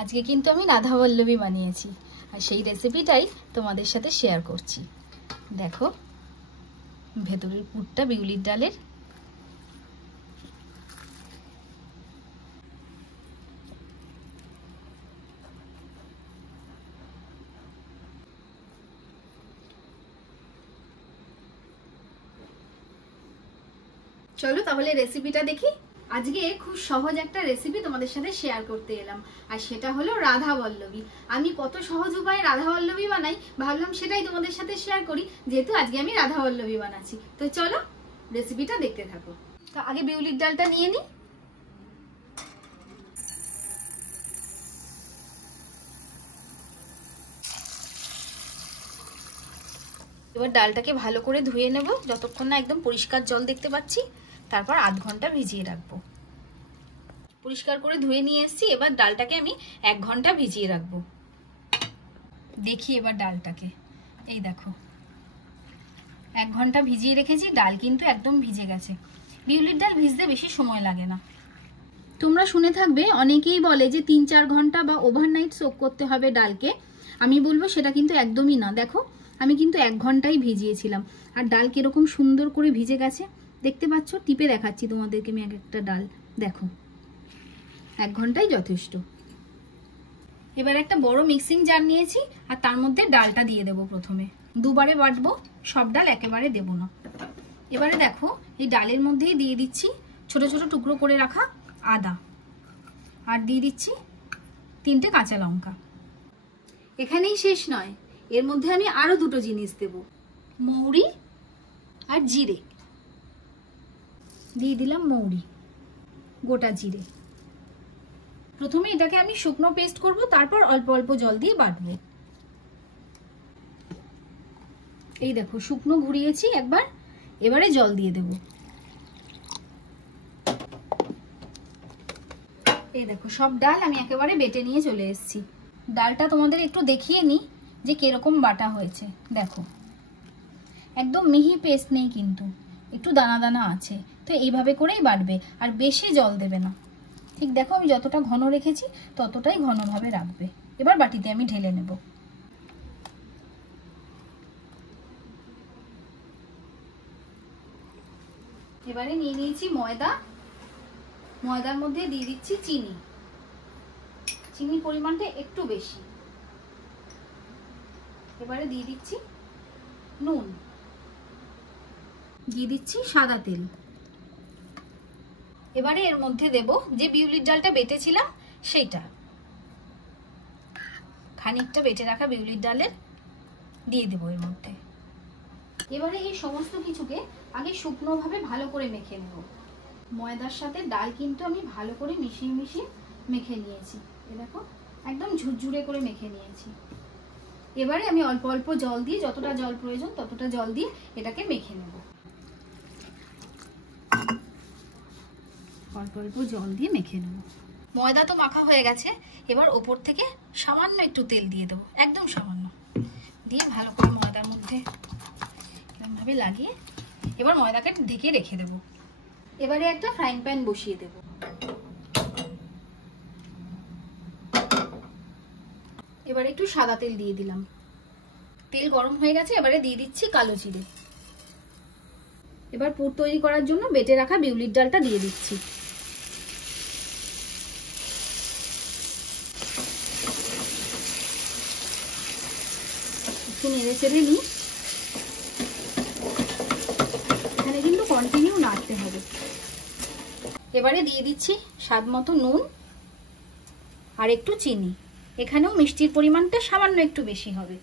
আজকে কিন্তু আমি রাধাবল্লভী বানিয়েছি, আর সেই রেসিপিটাই তোমাদের সাথে শেয়ার করছি। দেখো ভেতরের পুরটা বিউলির ডালের। চলো তাহলে রেসিপিটা দেখি। আজকে খুব সহজ একটা রেসিপি তোমাদের সাথে শেয়ার করতে এলাম, আর সেটা হলো রাধাবল্লভী। আমি কত সহজ উপায়ে রাধাবল্লভী বানাই ভাবলাম সেটাই তোমাদের সাথে শেয়ার করি, যেহেতু আজকে আমি রাধাবল্লভী বানাচ্ছি। তো চলো রেসিপিটা দেখতে থাকো। তো আগে বিউলির ডালটা নিয়ে নিই। এবার ডালটাকে ভালো করে ধুয়ে নেব, যতক্ষণ না একদম পরিষ্কার জল দেখতে পাচ্ছি। তারপর আধ ঘন্টা ভিজিয়ে রাখবো। পরিষ্কার করে ধুয়ে নিয়ে এসেছি, এবার ডালটাকে আমি 1 ঘন্টা ভিজিয়ে রাখবো। দেখি এবার ডালটাকে, এই দেখো 1 ঘন্টা ভিজিয়ে রেখেছি, ডাল কিন্তু একদম ভিজে গেছে। বিউলির ডাল ভিজতে বেশি সময় লাগে না। তোমরা শুনে থাকবে অনেকেই বলে যে 3-4 ঘন্টা বা ওভারনাইট সোক করতে হবে ডালকে। আমি বলবো সেটা কিন্তু একদমই না। দেখো আমি কিন্তু 1 ঘন্টাই ভিজিয়েছিলাম, আর ডাল কিরকম সুন্দর করে ভিজে গেছে দেখতে পাচ্ছ। টিপে দেখাচ্ছি তোমাদেরকে আমি এক একটা ডাল, দেখো 1 ঘন্টাই যথেষ্ট। এবার একটা বড় মিক্সিং জার নিয়েছি, আর তার মধ্যে ডালটা দিয়ে দেবো। প্রথমে দুবারে বাটবো, সব ডাল একেবারে দেবো না। এবারে দেখো এই ডালের মধ্যেই দিয়ে দিচ্ছি ছোট ছোট টুকরো করে রাখা আদা, আর দিয়ে দিচ্ছি 3টে কাঁচা লঙ্কা। এখানেই শেষ নয়, এর মধ্যে আমি আরো 2টো জিনিস দেব, মৌরি আর জিরে। দিয়ে দিলাম মৌরি, গোটা জিরে। প্রথমে এটাকে আমি শুকনো পেস্ট করব, তারপর অল্প অল্প জল দিয়ে বাটবো। এই দেখো শুকনো ঘুরিয়েছি একবার, এবারে জল দিয়ে দেব। এই দেখো সব ডাল আমি একেবারে বেটে নিয়ে চলে এসেছি। ডালটা তোমাদের একটু দেখিয়ে নিই যে কিরকম বাটা হয়েছে। দেখো একদম মিহি পেস্ট নেই, কিন্তু একটু দানা দানা আছে। তো এইভাবে করেই বাটবে, আর বেশি জল দেবে না। ঠিক দেখো আমি যতটা ঘন রেখেছি ততটাই ঘনভাবে রাখবে। এবার বাটিতে আমি ঢেলে নেব। এবারে নিয়ে নিয়েছি ময়দা, ময়দার মধ্যে দিয়ে দিচ্ছি চিনি। চিনির পরিমাণটা একটু বেশি। এবারে দিয়ে দিচ্ছি নুন, দিয়ে দিচ্ছি সাদা তেল। এবারে এর মধ্যে দেব যে বিউলির ডালটা বেটেছিলাম সেইটা, খানিকটা বেটে রাখা বিউলির ডালের দিয়ে দেবো এর মধ্যে। এবারে এই সমস্ত কিছুকে আগে শুকনো ভাবে ভালো করে মেখে নেব। ময়দার সাথে ডাল কিন্তু আমি ভালো করে মিশিয়ে মিশিয়ে মেখে নিয়েছি। এই দেখো একদম ঝুরঝুরে করে মেখে নিয়েছি। এবারে আমি অল্প অল্প জল দিয়ে, যতটা জল প্রয়োজন ততটা জল দিয়ে এটাকে মেখে নেব। অল্প অল্প জল দিয়ে মেখে নেব। ময়দা তো মাখা হয়ে গেছে, এবার ওপর থেকে সামান্য একটু তেল দিয়ে দেবো, একদম সামান্য দিয়ে ভালো করে ময়দার মধ্যে এরকমভাবে লাগিয়ে এবার ময়দাকে ঢেকে রেখে দেব। এবারে একটা ফ্রাইং প্যান বসিয়ে দেব। এবার একটু সাদা তেল দিয়ে দিলাম। তেল গরম হয়ে গেছে, এবারে দিয়ে দিচ্ছি কালো জিরে। এবার পুর তৈরি করার জন্য বেটে রাখা বিউলির ডালটা দিয়ে দিচ্ছি। একটু নেড়ে চেড়ে নিই। এখানে কিন্তু কন্টিনিউ নাড়তে হবে। এবারে দিয়ে দিচ্ছি স্বাদ মতো নুন আর একটু চিনি। এখানেও মিষ্টির পরিমাণটা সামান্য একটু বেশি হবে।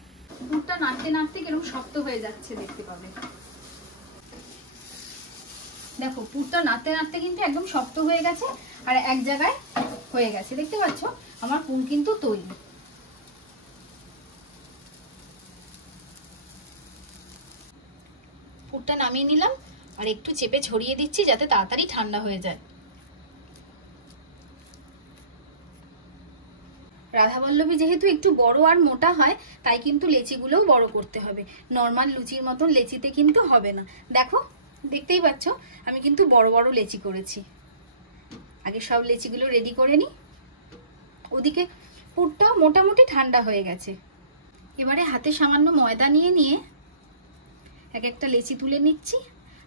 পুরটা নাড়তে নাড়তে কিরকম শক্ত হয়ে যাচ্ছে দেখতে পাবে। দেখো পুরটা নাড়তে নাড়তে কিন্তু একদম শক্ত হয়ে গেছে, আর এক জায়গায় হয়ে গেছে দেখতে পাচ্ছ। আমার পুর কিন্তু তৈরি। পুরটা নামিয়ে নিলাম, আর একটু চেপে ছড়িয়ে দিচ্ছি যাতে তাড়াতাড়ি ঠান্ডা হয়ে যায়। রাধাবল্লভী যেহেতু একটু বড় আর মোটা হয়, তাই কিন্তু লেচিগুলোও বড় করতে হবে। নর্মাল লুচির মতন লেচিতে কিন্তু হবে না। দেখো দেখতেই পাচ্ছ আমি কিন্তু বড় বড় লেচি করেছি। আগে সব লেচিগুলো রেডি করে নিই। ওদিকে পুরটাও মোটামুটি ঠান্ডা হয়ে গেছে। এবারে হাতে সামান্য ময়দা নিয়ে এক একটা লেচি তুলে নিচ্ছি।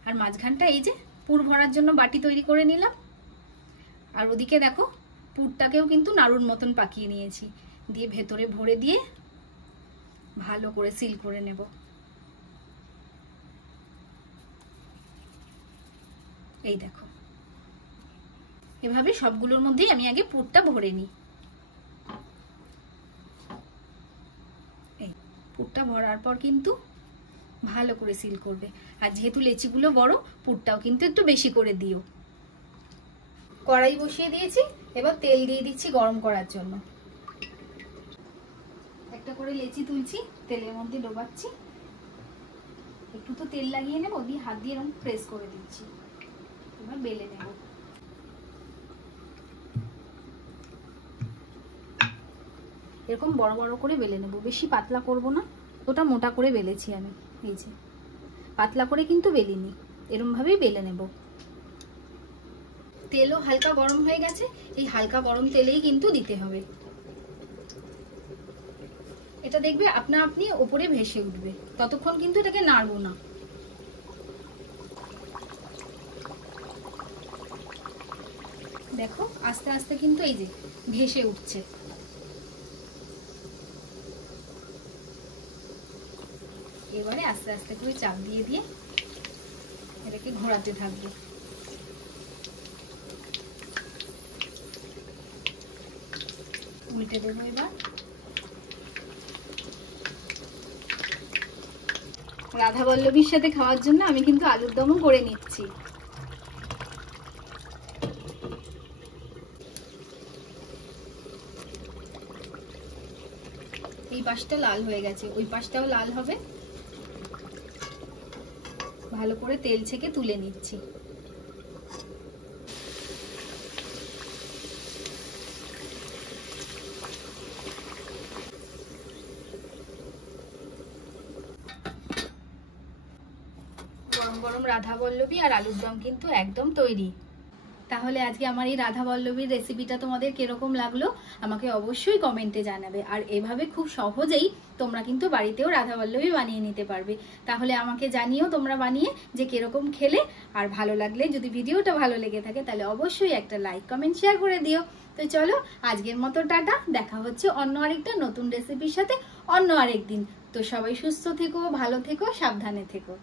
আর মাঝখানটা এই যে পুর ভরার জন্য বাটি তৈরি করে নিলাম। আর ওদিকে দেখো পুরটাকেও কিন্তু নাড়ুর মতন পাকিয়ে নিয়েছি, দিয়ে ভেতরে ভরে দিয়ে ভালো করে সিল করে নেব। এই দেখো, এভাবে সবগুলোর মধ্যেই আমি আগে পুরটা ভরে নিই। এই পুরটা ভরার পর কিন্তু ভালো করে সিল করবে। আর যেহেতু লেচিগুলো বড়, পুরটাও কিন্তু একটু বেশি করে দিও। কড়াই বসিয়ে দিয়েছি, এবার তেল দিয়ে দিচ্ছি গরম করার জন্য। একটা করে লেচি তুলছি, তেলের মধ্যে ডোবাচ্ছি। একটু তো তেল লাগিয়ে নেবো, দিয়ে হাত দিয়ে এরকম প্রেস করে দিচ্ছি। এবার বেলে নেব। এরকম বড় বড় করে বেলে নেব, বেশি পাতলা করব না। ওটা মোটা করে বেলেছি আমি, এই যে পাতলা করে কিন্তু বেলিনি, এরকম ভাবেই বেলে নেব। তেলও হালকা গরম হয়ে গেছে, এই হালকা গরম তেলেই কিন্তু দিতে হবে। এটা দেখবে আপনা আপনি উপরে ভেসে উঠবে, ততক্ষণ কিন্তু এটাকে নাড়বো না। দেখো আস্তে আস্তে কিন্তু এই যে ভেসে উঠছে। এবারে আস্তে আস্তে করে চাপ দিয়ে দিয়ে এটাকে ঘোরাতে থাকবে। উল্টে দেবো এবার। রাধা বল্লভীর সাথে খাওয়ার জন্য আমি কিন্তু আলুর দমও করে নিচ্ছি। এই পাশটা লাল হয়ে গেছে, ওই পাশটাও লাল হবে। ভালো করে তেল ছেঁকে তুলে নিচ্ছি। গরম গরম রাধা বল্লভী আর আলুর দম কিন্তু একদম তৈরি। তাহলে আজকে আমার এই রাধা বল্লভীর রেসিপিটা তোমাদের কিরকম লাগলো আমাকে অবশ্যই কমেন্টে জানাবে। আর এভাবে খুব সহজেই তোমরা কিন্তু বাড়িতেও রাধা বল্লভী বানিয়ে নিতে পারবে। তাহলে আমাকে জানিও তোমরা বানিয়ে যে কিরকম খেলে। আর ভালো লাগলে, যদি ভিডিওটা ভালো লেগে থাকে, তাহলে অবশ্যই একটা লাইক কমেন্ট শেয়ার করে দিও। তো চলো আজকের মতো টাটা, দেখা হচ্ছে অন্য আরেকটা নতুন রেসিপির সাথে অন্য আরেকদিন। তো সবাই সুস্থ থেকো, ভালো থেকো, সাবধানে থেকো।